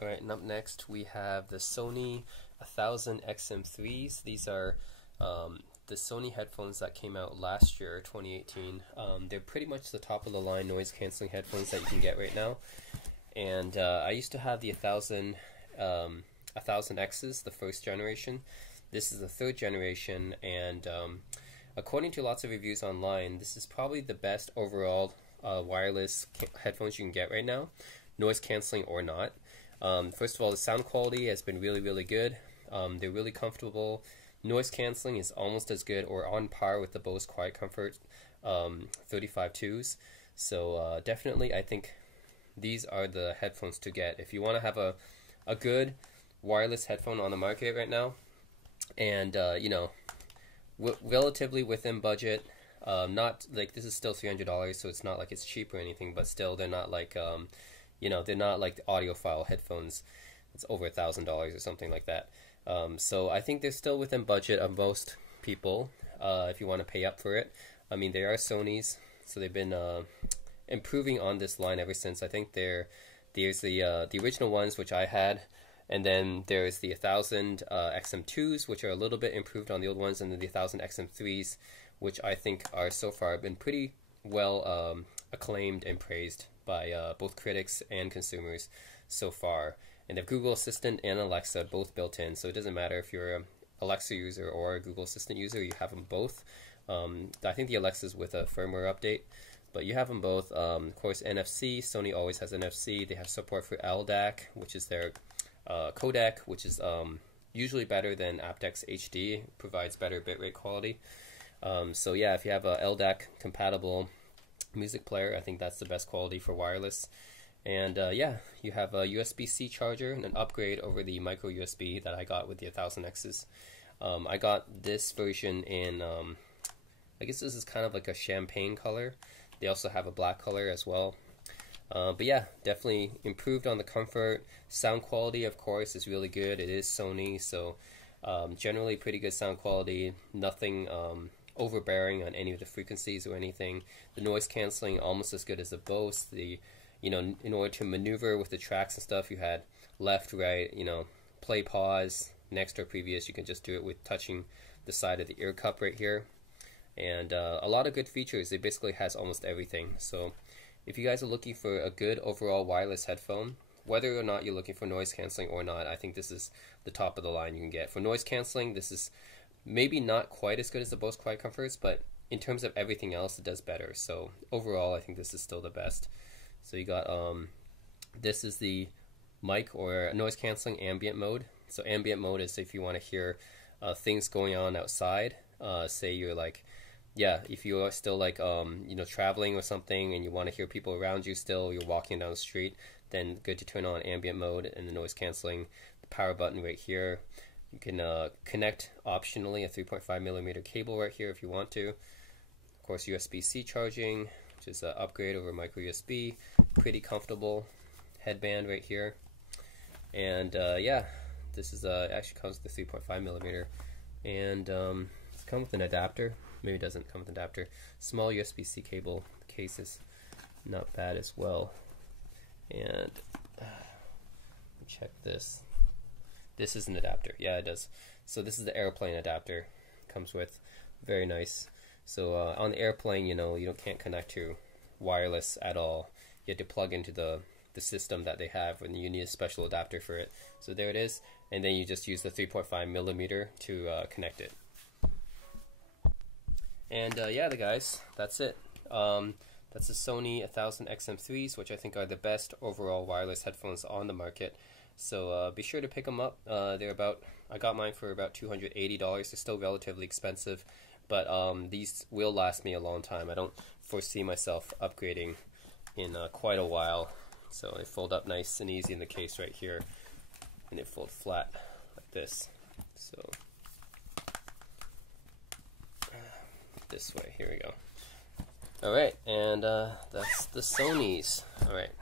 Alright, and up next we have the Sony 1000XM3s. These are the Sony headphones that came out last year, 2018. They're pretty much the top of the line noise cancelling headphones that you can get right now. And I used to have the 1000Xs, the first generation. This is the third generation, and according to lots of reviews online, this is probably the best overall wireless headphones you can get right now, noise cancelling or not. First of all, the sound quality has been really good. They're really comfortable. Noise cancelling is almost as good or on par with the Bose Quiet Comfort 35.2s. So definitely, I think these are the headphones to get if you want to have a good wireless headphone on the market right now, and you know, relatively within budget. Not like this is still $300, so it's not like it's cheap or anything, but still they're not like you know, they're not like the audiophile headphones. It's over $1,000 or something like that. So I think they're still within budget of most people if you want to pay up for it. I mean, they are Sony's, so they've been improving on this line ever since. I think there's the original ones, which I had, and then there's the 1000XM2s, which are a little bit improved on the old ones, and then the 1000XM3s, which I think are so far been pretty well acclaimed and praised by both critics and consumers so far. And they have Google Assistant and Alexa both built in, so it doesn't matter if you're an Alexa user or a Google Assistant user, you have them both. I think the Alexa's with a firmware update, but you have them both. Of course, NFC, Sony always has NFC. They have support for LDAC, which is their codec, which is usually better than aptX HD, provides better bitrate quality. So yeah, if you have a LDAC compatible music player, I think that's the best quality for wireless. And yeah, you have a USB-C charger and an upgrade over the micro USB that I got with the 1000Xs. I got this version in, I guess this is kind of like a champagne color. They also have a black color as well. But yeah, definitely improved on the comfort. Sound quality, of course, is really good. It is Sony, so generally pretty good sound quality. Nothing overbearing on any of the frequencies or anything. The noise cancelling almost as good as the Bose. You know, in order to maneuver with the tracks and stuff, you had left, right, you know, play, pause, next or previous. You can just do it with touching the side of the ear cup right here. And a lot of good features. It basically has almost everything. So if you guys are looking for a good overall wireless headphone, whether or not you're looking for noise cancelling or not, I think this is the top of the line you can get. For noise cancelling, this is maybe not quite as good as the Bose Quiet Comforts, but in terms of everything else, it does better. So overall, I think this is still the best. So you got this is the mic or noise cancelling ambient mode. So ambient mode is if you want to hear things going on outside. Say you're like, yeah, if you are still like you know, traveling or something and you want to hear people around you still, you're walking down the street, then good to turn on ambient mode and the noise cancelling. The power button right here. You can connect optionally a 3.5mm cable right here if you want to. Of course, USB-C charging, which is an upgrade over micro USB. Pretty comfortable headband right here. And yeah, this is actually comes with the 3.5mm, and it's come with an adapter. Maybe it doesn't come with an adapter. Small USB-C cable. The case is not bad as well. And check this. This is an adapter. Yeah, it does. So this is the airplane adapter. Comes with. Very nice. So on the airplane, you know, you can't connect to wireless at all. You have to plug into the system that they have, and you need a special adapter for it. So there it is. And then you just use the 3.5mm to connect it. And yeah, guys, that's it. That's the Sony 1000XM3s, which I think are the best overall wireless headphones on the market. So be sure to pick them up. They're about, I got mine for about $280. They're still relatively expensive, but these will last me a long time. I don't foresee myself upgrading in quite a while. So they fold up nice and easy in the case right here, and they fold flat like this. So this way, here we go. Alright, and that's the Sonys. Alright.